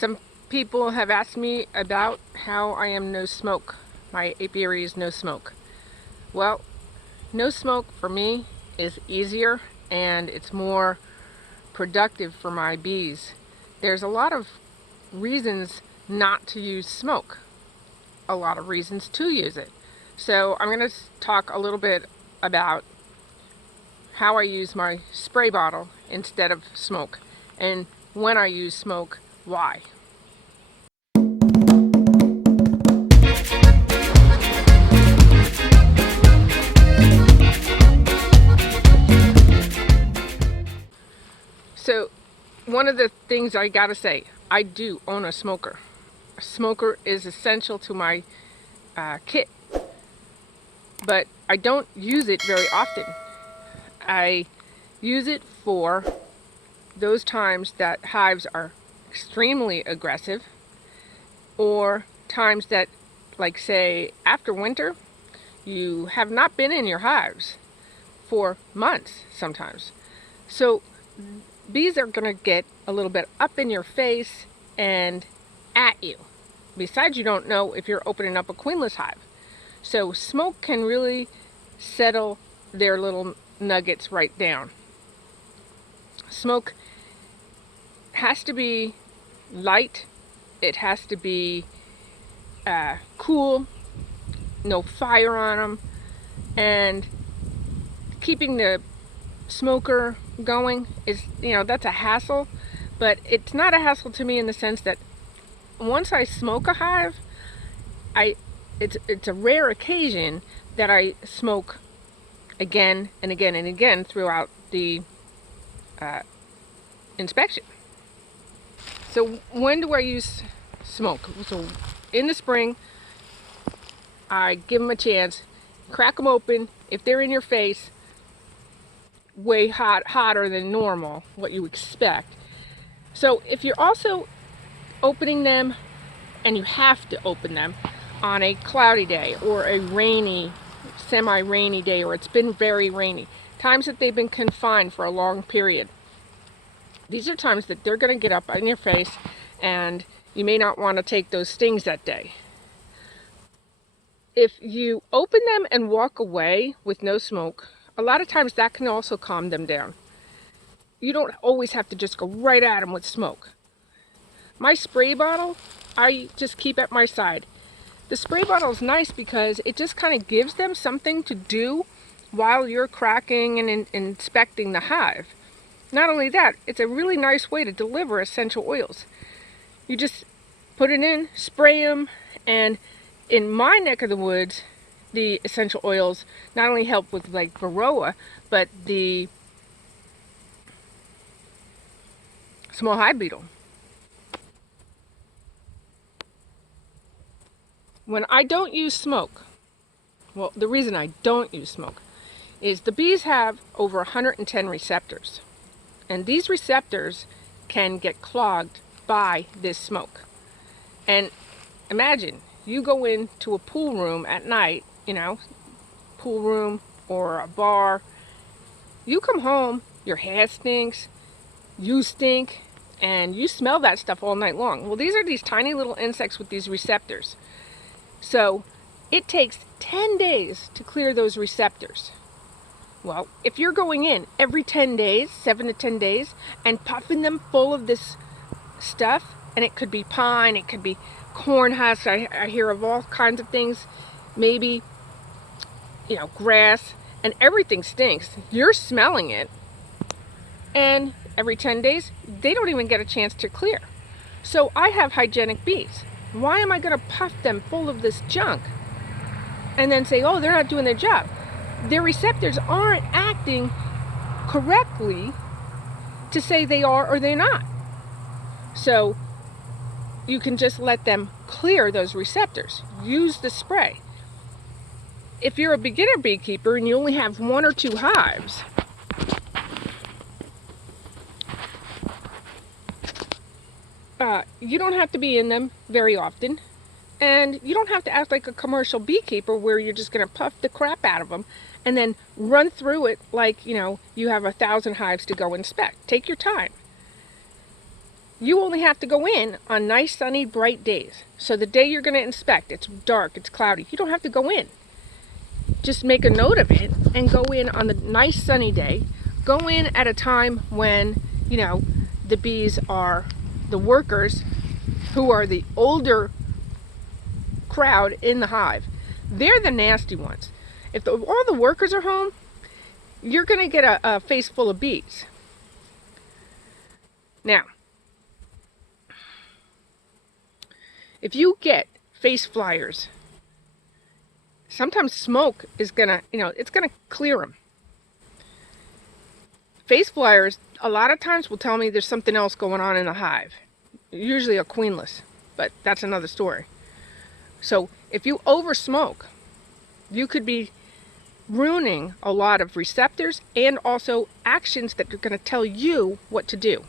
Some people have asked me about how I am no smoke. My apiary is no smoke. Well, no smoke for me is easier and it's more productive for my bees. There's a lot of reasons not to use smoke, a lot of reasons to use it. So I'm going to talk a little bit about how I use my spray bottle instead of smoke, and when I use smoke, why. So one of the things I gotta say, I do own a smoker. A smoker is essential to my kit, but I don't use it very often. I use it for those times that hives are extremely aggressive, or times that, like say after winter, you have not been in your hives for months sometimes. So bees are going to get a little bit up in your face and at you. Besides, you don't know if you're opening up a queenless hive. So smoke can really settle their little nuggets right down. Smoke has to be light. It has to be cool, no fire on them, and keeping the smoker going is, that's a hassle, but it's not a hassle to me in the sense that once I smoke a hive, it's a rare occasion that I smoke again and again and again throughout the inspection. So when do I use smoke? So in the spring, I give them a chance, crack them open. If they're in your face, way hotter than normal, what you expect. So if you're also opening them, and you have to open them on a cloudy day or a rainy, semi-rainy day, or it's been very rainy, times that they've been confined for a long period, these are times that they're going to get up in your face and you may not want to take those stings that day. If you open them and walk away with no smoke, a lot of times that can also calm them down. You don't always have to just go right at them with smoke. My spray bottle, I just keep at my side. The spray bottle is nice because it just kind of gives them something to do while you're cracking and inspecting the hive. Not only that, it's a really nice way to deliver essential oils. You just put it in, spray them, and in my neck of the woods, the essential oils not only help with like varroa, but the small hive beetle. When I don't use smoke, well, the reason I don't use smoke is the bees have over 110 receptors. And these receptors can get clogged by this smoke. And imagine you go into a pool room at night, pool room or a bar. You come home, your hair stinks, you stink, and you smell that stuff all night long. Well, these are these tiny little insects with these receptors. So it takes 10 days to clear those receptors. Well, if you're going in every 10 days, 7 to 10 days, and puffing them full of this stuff, and it could be pine, it could be corn husks, I hear of all kinds of things, maybe, grass, and everything stinks. You're smelling it, and every 10 days, they don't even get a chance to clear. So I have hygienic bees. Why am I going to puff them full of this junk and then say, oh, they're not doing their job? Their receptors aren't acting correctly to say they are or they're not. So you can just let them clear those receptors. Use the spray. If you're a beginner beekeeper and you only have 1 or 2 hives, you don't have to be in them very often. And you don't have to act like a commercial beekeeper where you're just going to puff the crap out of them and then run through it like, you have 1,000 hives to go inspect. Take your time. You only have to go in on nice, sunny, bright days. So the day you're going to inspect, it's dark, it's cloudy. You don't have to go in. Just make a note of it and go in on the nice, sunny day. Go in at a time when, you know, the bees are the workers who are the older crowd in the hive. They're the nasty ones. If all the workers are home, you're going to get a face full of bees. Now, if you get face flyers, sometimes smoke is going to, it's going to clear them. Face flyers, a lot of times will tell me there's something else going on in the hive. Usually a queenless, but that's another story. So if you over smoke, you could be ruining a lot of receptors and also actions that are going to tell you what to do.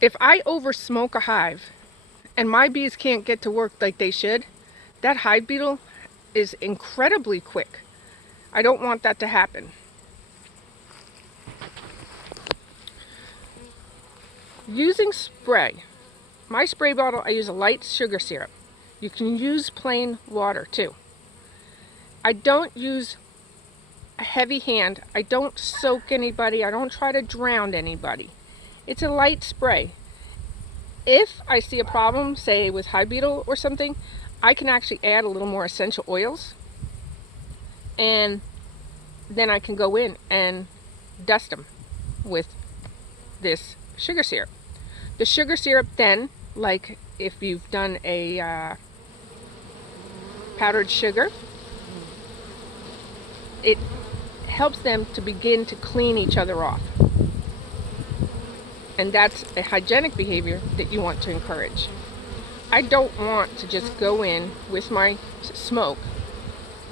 If I over smoke a hive and my bees can't get to work like they should, that hive beetle is incredibly quick. I don't want that to happen. Using spray. My spray bottle, I use a light sugar syrup. You can use plain water too. I don't use a heavy hand. I don't soak anybody. I don't try to drown anybody. It's a light spray. If I see a problem, say with hive beetle or something, I can actually add a little more essential oils, and then I can go in and dust them with this sugar syrup. The sugar syrup then, like if you've done a powdered sugar, it helps them to begin to clean each other off. And that's a hygienic behavior that you want to encourage. I don't want to just go in with my smoke,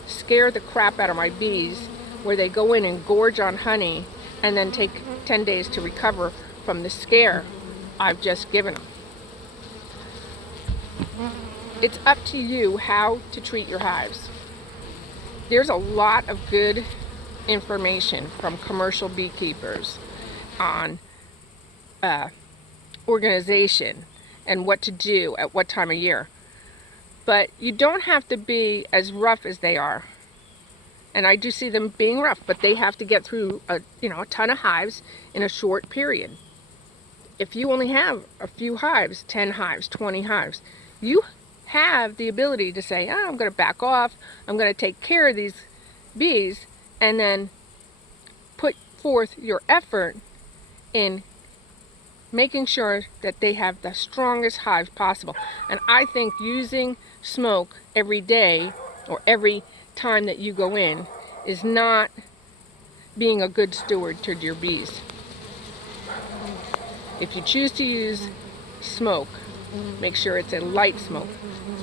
scare the crap out of my bees, where they go in and gorge on honey and then take 10 days to recover from the scare I've just given them. It's up to you how to treat your hives. There's a lot of good information from commercial beekeepers on organization and what to do at what time of year. But you don't have to be as rough as they are. And I do see them being rough, but they have to get through a ton of hives in a short period. If you only have a few hives, 10 hives, 20 hives, you have the ability to say, oh, I'm going to back off, I'm going to take care of these bees, and then put forth your effort in making sure that they have the strongest hives possible. And I think using smoke every day or every time that you go in is not being a good steward to your bees. If you choose to use smoke, make sure it's a light smoke.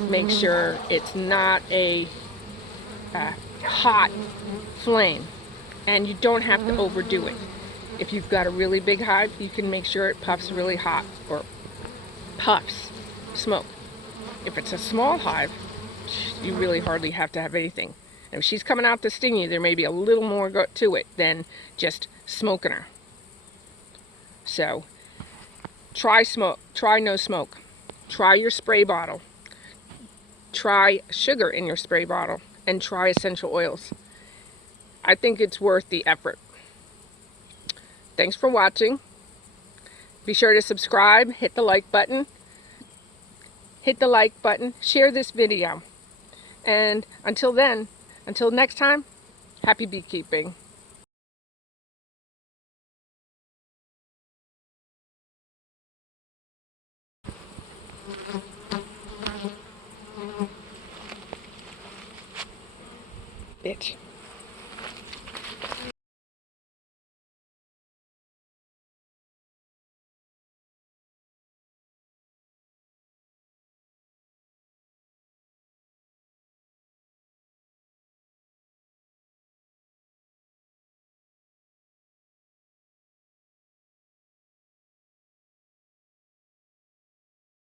Make sure it's not a hot flame, and you don't have to overdo it. If you've got a really big hive, you can make sure it puffs really hot, or puffs smoke. If it's a small hive, you really hardly have to have anything. And if she's coming out to sting you, there may be a little more to it than just smoking her. So try smoke, try no smoke, try your spray bottle, try sugar in your spray bottle, and try essential oils. I think it's worth the effort. Thanks for watching. Be sure to subscribe, hit the like button, share this video. And until next time, happy beekeeping. Bitch.